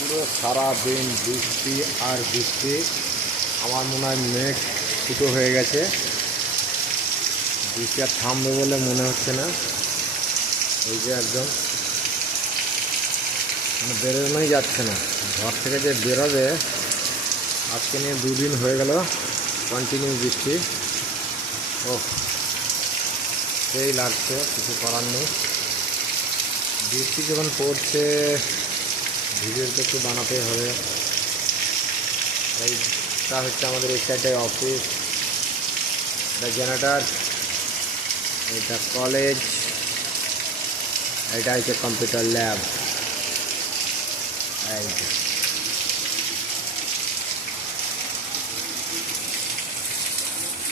পুরো সারা দিন বৃষ্টি আর বৃষ্টি। আমার মনে হয় মেঘ ফুটো হয়ে গেছে, বৃষ্টি আর থামবে বলে মনে হচ্ছে না। এই যে একদম মানে বেরোনোই যাচ্ছে না, ঘর থেকে যে বেরোবে। আজকে নিয়ে 2 দিন হয়ে গেল কন্টিনিউ বৃষ্টি। ও সেই লাগছে, কিছু করার নেই। বৃষ্টি যখন পড়ছে ভিডিও তো একটু বানাতেই হবে। এইটা হচ্ছে আমাদের এই সাইডে অফিস, এটা জেনারেটর, এটা কলেজ, এটা হচ্ছে কম্পিউটার ল্যাব। এই